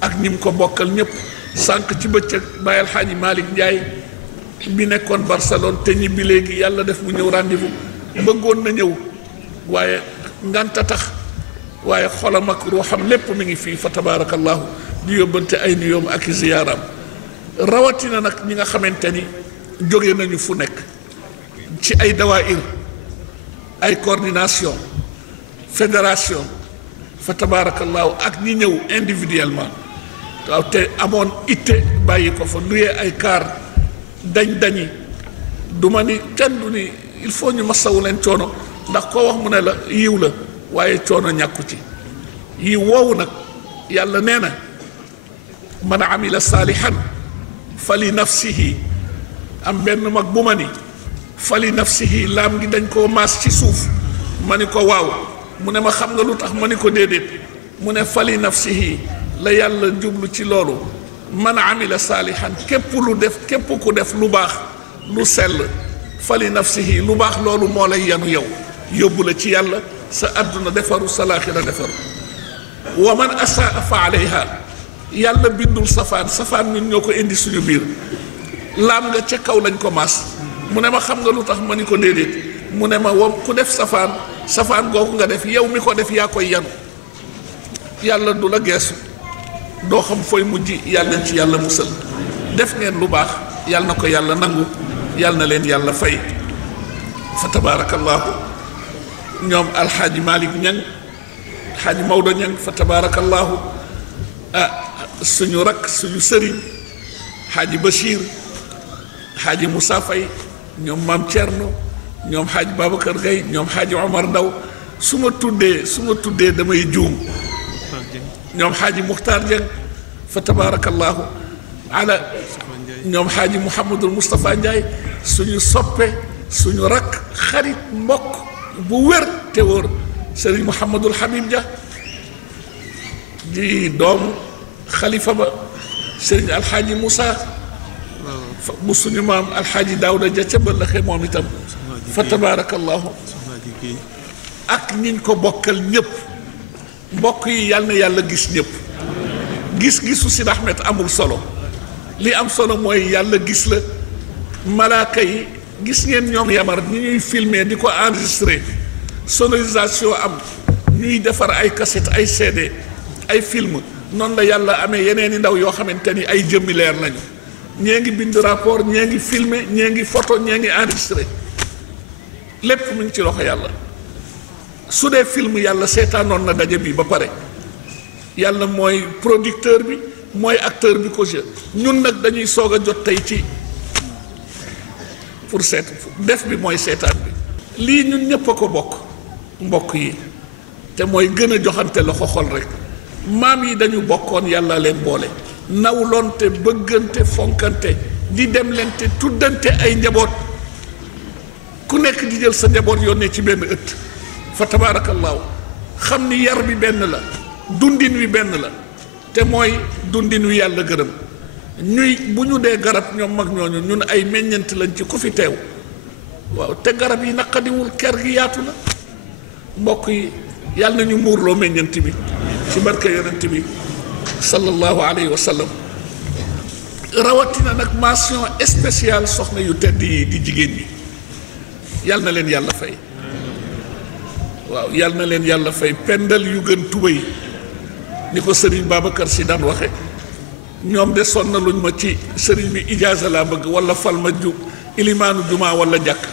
ak ñi mu ko bokkal ñëpp sànq ci bëccëg Baye Alxaaji Malick Ndiaye bi nekkoon Barcelone te ñibbi léegi yàlla def mu ñëw rendez-vous bëggoon na ñëw waaye nganta tax waaye xolam ak ruuxam lépp mi ngi fii fa tabarakallahu di yóbbante ay nuyoom ak i ziyaaram rawatina nag ñi nga xamante ni jóge nañu fu nekk ci ay dawaayir ay coordination fédération fa tabarakallahu ak ñi ñëw individuellement waaw te amoon itte bàyyi ko fa luyee ay kaar dañi du ma ni kenn du ni il faut ñu masawu leen coono ndax koo wax mu ne la yiw la waaye coono ñàkku ci yiw woowu nag yàlla nee na man amila saalihan fa li nafsihi am benn mag bu ma ni fa li nafsihi laam gi dañ koo maas ci suuf ma ni ko waaw mu ne ma xam nga lu tax ma ni ko déedéet mu ne fa li nafsihi la yàlla jublu ci loolu man amila saalihan képp ku def lu baax lu sell fa li nafsihi lu baax loolu moo lay yanu yow yóbbu la ci yàlla sa àdduna defaru sa laaxira defaru wa man asaa fa alayha yàlla bindul safaan ñun ñoo ko indi suñu biir laam nga ca kaw lañ ko maas mu ne ma xam nga lu tax ma ni ko déedéet mu ne ma wam ku def safaan googu nga def yow mi ko def yaa koy yanu yàlla du la geesu doo xam fooy mujj yàlla nañ ci yàlla musal def ngeen lu baax yàlla na ko yàlla nangu yàlla na leen yàlla fay fa tabarakallahu ñoom alxaaji Malick Ñang xaaji Maodo Niang fa tabarakallahu suñu rakk suñu sëriñ xaaji Bachir xaaji Moussa Faye ñoom maam Thierno ñoom xaaji Babacar Gaye ñoom xaaji Omar Ndaw su ma tuddee damay juum ñoom xaaji Muxtaar Dieng fa tabarakallahu ala ñoom xaaji Mouhamadul Moustapha Ndiaye suñu soppe suñu rakk xarit mbokk bu wér te wóor sëriñ Mouhamadul Habib Dia di doomu xalifa ba sëriñ alxaaji Moussa bu suñu maam alxaaji Daawda Dia ca bëllaxe moom itam fa tabarakallahu ak ñiñ ko bokkal ñëpp mbokk yi yàlla na yàlla gis ñëpp gis-gisu Sidi Ahmed amul solo li am solo mooy yàlla gis la malaaka yi gis ngeen ñoom yamar ni ñuy filmer di ko enregistrer sonorisation am ñuy defar ay cassette ay CD ay film noonu la yàlla amee yeneen i ndaw yoo xamante ni ay jëmmi leer lañu ñee ngi bind rapport ñee ngi filmer ñee ngi photo ñee ngi enregistrer lépp mu ngi ci loxo yàlla su dee film yàlla seetaanoon na daje bi ba pare yàlla mooy producteur bi mooy acteur bi ko jeu ñun nag dañuy soog a jot tey ci pour seet def bi mooy seetaan bi lii ñun ñëpp a ko bokk mbokk yi te mooy gën a joxante loxo xol rek maam yi dañu bokkoon yàlla leen boole nawlonte bëggante fonkante di dem leen te tuddante ay njaboot ku nekk di jël sa njaboot yónnee ci benn ëtt fa tabaarakallaahu xam ni yar bi benn la dundin wi benn la te mooy dundin wi yàlla gërëm ñuy bu ñu dee garab ñoom mag ñooñu ñun ay meññent lañ ci ku fi teew waaw te garab yi naqadiwul ker gi yaatu la mbokk yi yàlla na ñu muurloo meññent bi ci barke yonent bi sallallahu alayhi wa sallam rawatina nag mention spéciale soxna yu tedd yi di jigéen ñi yàlla na leen yàlla fay waaw yàlla na leen yàlla fay pendal yu gën tubéy ni ko sëriñ Babacar si daan waxe ñoom de sonnaluñ ma ci sëriñ bi ijaaza laa bëgg wala fal ma ju ilimaanu jumaa wala jàkk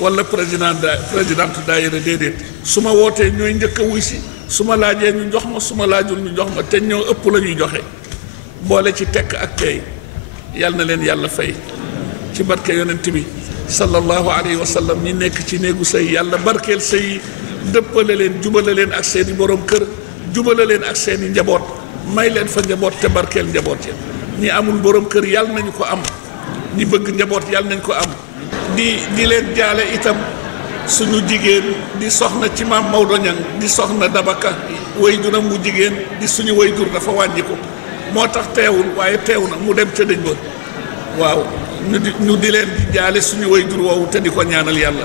wala présidente daayira déedéet su ma wootee ñooy njëkk a wuy si su ma laajee ñu jox ma su ma laajul ñu jox ma te ñoo ëpp la ñuy joxe boole ci tekk ak tey yàlla na leen yàlla fay ci barke yonent bi sallallahu alayhi wa sallam ñi nekk ci néegu sëy yàlla barkeel sëy dëppale leen jubale leen ak seeni borom kër jubale leen ak seeni njaboot may leen fa njaboot te barkeel njaboot ya ñi amul borom kër yàlla nañu ko am ñi bëgg njaboot yàlla nañ ko am di leen jaale itam suñu jigéen di soxna ci maam Maodo Niang di soxna Dabaka wayjuram mu jigéen di suñu wayjur dafa wàññiku moo tax teewul waaye teew na mu dem ca dëj ba waaw ñu di leen di jaale suñu wayjur woowu te di ko ñaanal yàlla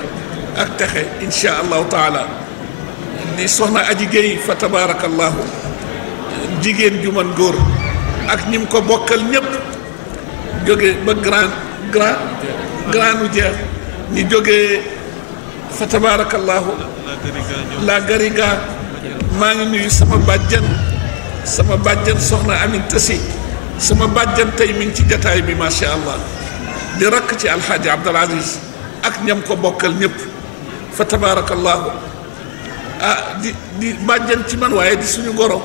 ak texe insha allahu taala di soxna Aji Gueye fa tabarakallahu jigéen ju man góor ak ñim ko bokkal ñépp jóge ba grand nu jeex ñi jógee fa tabarakallahu la gariga maa ngi nuyu sama bàjjan soxna Aminta Si sama bàjjan tey mi ngi ci jataay bi macha allah di rakk ci alxaaji Abdul Aziz ak ñam ko bokkal ñépp fa tabarakallahu di bàjjan ci man waaye di suñu goro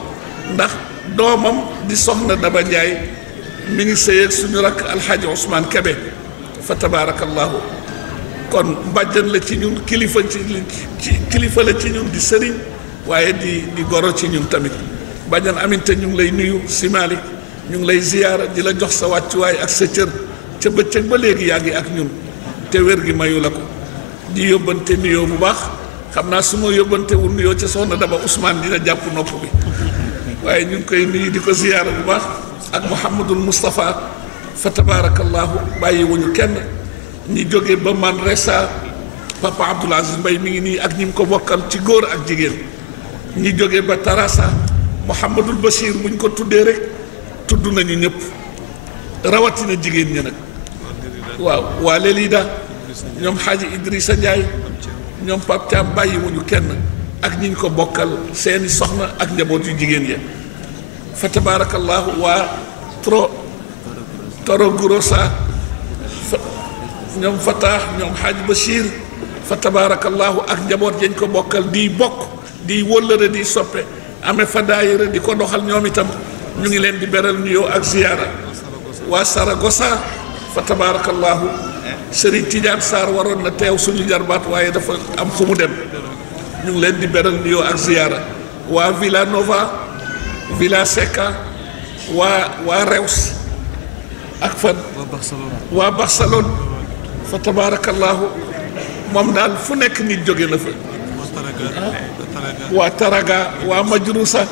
ndax doomam di soxna Daba Njaay mi ngi sëy ak suñu rakk alxaaji Ousmane Kebe fa tabarakallahu kon bàjjan la ci ñun kilifa la ci ñun di sëriñ waaye di goro ci ñun tamit bàjjan Aminta ñu ngi lay nuyu si Malick ñu ngi lay ziyaara di la jox sa wàccuwaay ak sa cër ca bëccëg ba léegi yaa ngi ak ñun te wér gi mayu la ko di yóbbante nuyoo bu baax xam naa su ma yóbbante wu nuyoo ca soxna Daba Ousmane dina jàpp nopp bi waaye ñu ngi koy nuyu di ko ziyaara bu baax ak Mouhamadul Moustapha fa tabarakallahu bàyyi wuñu kenn ñi jóge ba man resa papa Abdoul Aziz Mbaye mi ngi nii ak ñi mu ko bokkal ci góor ak jigéen ñi jóge ba Tarasa Mouhamadul Bachir buñ ko tuddee rek tudd nañu ñëpp rawatina jigéen ñi nag waaw waa Lelida ñoom Xaaji Idrissa Ndiaye ñoom Pape Thiam bàyyi wuñu kenn ak ñi ñu ko bokkal seeni soxna ak njaboot yu jigéen ya fa tabarakallahu waa Toro Gurosa ñoom Fatah ñoom Xaaj Bachir fa tabarakallahu ak njaboot yañ ko bokkal di bokk di wóllëre di soppe amee fa daayira di ko doxal ñoom itam ñu ngi leen di beral nuyoo ak ziyaara waa Saragossa fa tabarakallahu Serigne Tidiane Sarr waroon na teew suñu jarbaat waaye dafa am fu mu dem ñu ngi leen di beral nuyoo ak ziyaara waa Villa Nova Villa Seca waa Reus ak fan waa Barcelone fa tabarakallahu moom daal fu nekk nit jóge na fa waa Taraga waa Majrusa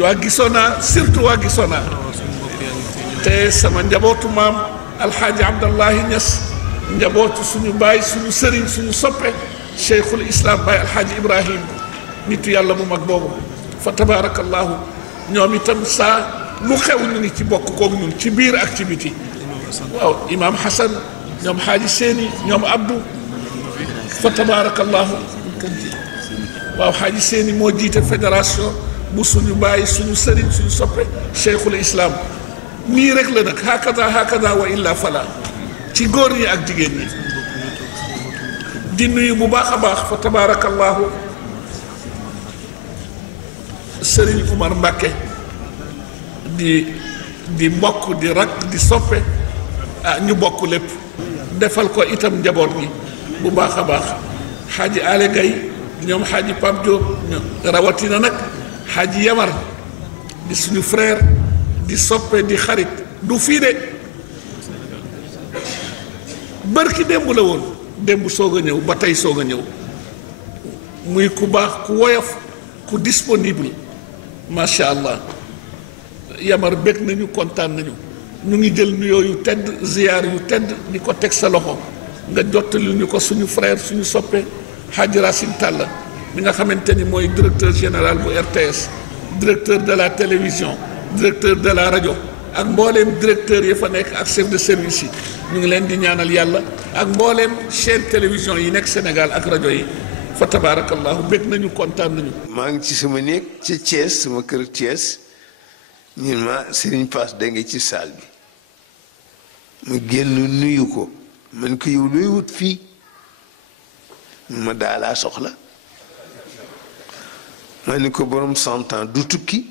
waa Gisona surtout waa Gisona te sama njabootu maam alxaaji Abdallahi Ñas njabootu suñu baay suñu sëriñ suñu soppe cheikhul islam baay alxaaji Ibrahim nitu yàlla bu mag boobu fa tabarakallahu ñoom itam saa lu xew ñu ngi ci bokk koog ñun ci biir ak ci biti waaw imam Hassan ñoom xaaji Seeni ñoom Abdou fa tabarakallahu waaw xaaji Seeni moo jiite fédération bu suñu bàyyi suñu sëriñ suñu soppe cheikhul islam nii rek la nag hakada wa illa fala ci góor ñi ak jigéen ñi di nuyu bu baax a baax fa tabarakallahu sëriñ Umar Mbàkke di mbokk di rak di soppe ñu bokk lépp defal ko itam njaboot gi bu baax a baax xaaji Ale Gay ñoom xaaji Pape Diop rawatina nag xaaji Yamar di suñu frère di soppe di xarit du fii de bërki démb la woon démb soog a ñëw ba tey soog a ñëw muy ku baax ku woyof ku disponible macha allah Yamar bég nañu kontaan nañu ñu ngi jël nuyoo yu tedd ziyaar yu tedd di ko teg sa loxo nga jottali ñu ko suñu frère suñu soppe Hadji Racine Talla mi nga xamante ni mooy directeur général bu RTS directeur de la télévision directeur de la rajo ak mbooleem directeur yi fa nekk ak chef de service yi ñu ngi leen di ñaanal yàlla ak mbooleem chaîne télévision yi nekk Sénégal ak rajo yi fa tabarakallahu bég nañu kontaan nañu. maa ngi ci sama néeg ci Thiès sama kër Thiès ñun ma Serigne Pass da nga ci saal bi mu génn nuyu ko man ko yow looy wut fii ma daalaa soxla ma ni ko borom 100 ans du tukki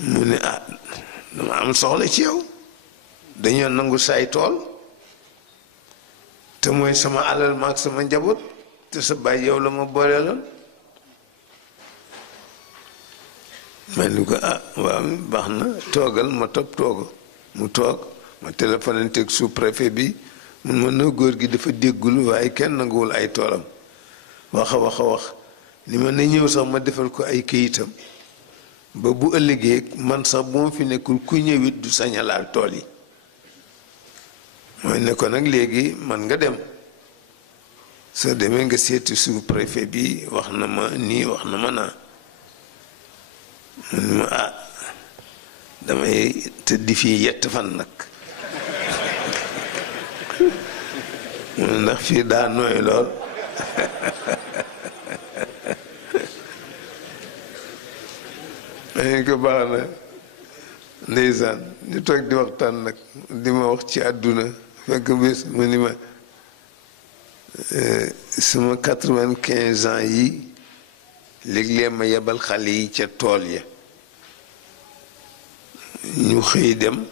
mu ne ah dama am soxla ci yow dañoo nangu say tool te mooy sama alal maag sama njaboot te sa baay yow la ma booleeloon ma ni ko ah waaw baax na toogal ma topp toogo mu toog ma téléphoné teg sous-préfet bi mun ma na góor gi dafa déggul waaye kenn nanguwul ay toolam wax a wax ni ma na ñëw sax ma defal ko ay këyitam ba bu ëllëgee man sax bu ma fi nekkul ku ñëwit du sañalaal tool yi mooy ne ko nag léegi man nga dem soo demee nga seeti sous-préfet bi wax na ma nii wax na ma naa mu ne ma ah damay tëddi fii yett fan nag ndax fii daa nooy lool dañ ko baax na ndeysaan ñu toog di waxtaan nag di ma wax ci àdduna fekk bés mu ni ma sama 95 ans yi léeg-léeg ma yebal xale yi ca tool ya ñu xëy dem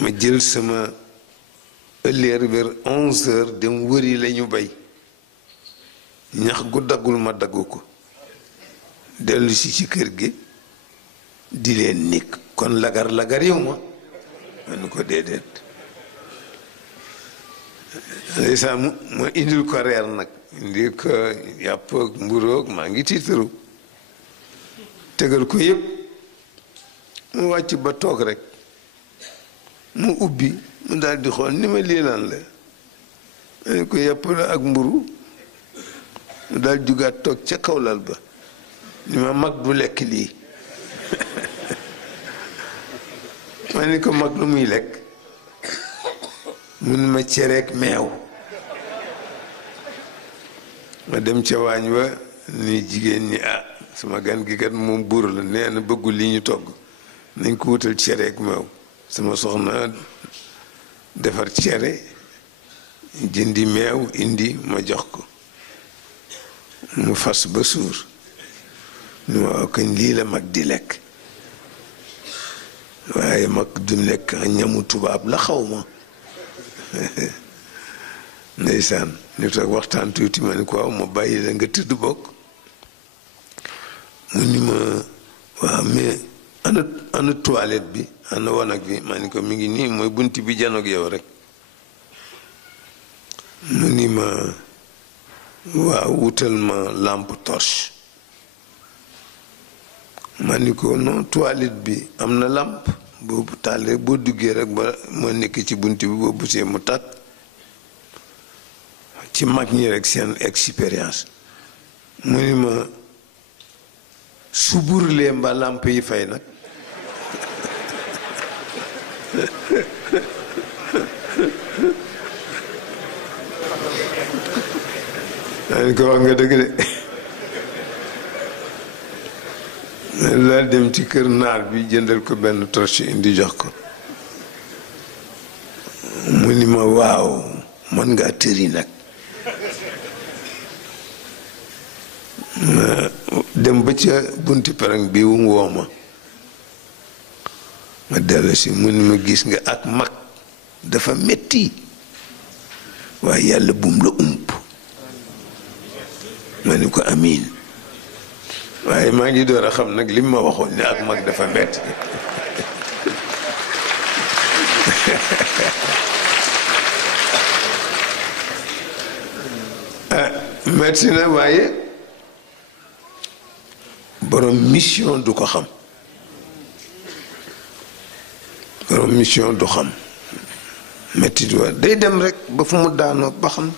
ma jël sama ëllëer vers 11 heures dem wëri la ñu bay ñax gu daggul ma dagg ko dellu si ci kër gi di leen nekk kon lagar yow ma nu ko déedéet ndeysaan ma indil ko reer nag indil ko yàpp ak mburoog maa ngi tiitaru tegal ko yëpp mu wàcc ba toog rek mu ubbi mu daal di xool ni ma lii lan la ma ne ko yàpp la ak mburu mu daal jugaat toog ca kaw lal ba ni ma mag du lekk lii ma ni ko mag lu muy lekk mun ma cereek meew ma dem ca waañ wa ni jigéen ñi ah sama gan gi kat moom buur la nee na bëggul li ñu togg nañ ko wutal cereek meew sama soxna defar cere jëndi meew indi ma jox ko mu fas ba suur ni ma kañ lii la mag di lekk waaye mag du lekk ñamu tubaab la xaw ma ndeysaan ñu toog waxtaan tuuti ma ni ko waaw ma bàyyi la nga tëdd bokk mu ni ma waaw mais ana toilette bi ana wanag bi ma ni ko mi ngi nii mooy bunti bi janoog yow rek mu ni ma waaw wutal ma lampe torche ma ni ko non toilette bi am na lampe boobu taal rek boo duggee rek ba moo nekk ci bunt bi boo busee mu tàkk ci mag ñi rek seen expérience mu ni ma su burlee mba lampe yi fay nag daa ni ko wax nga dëgg de laa dem ci kër naar bi jëndal ko benn torche indi jox ko mu ni ma waaw mën ngaa tëri nag dem ba ca bunti perang bi wu woo ma dellu si mu ni ma gis nga ak mag dafa metti waaye yàlla bum la ump ma ni ko amiin waaye maa ngi door a xam nag lim ma waxoon ne ak mag dafa metti metti na waaye borom mission du ko xam borom mission du xam metti du day dem rek ba fu mu daanoo ba xam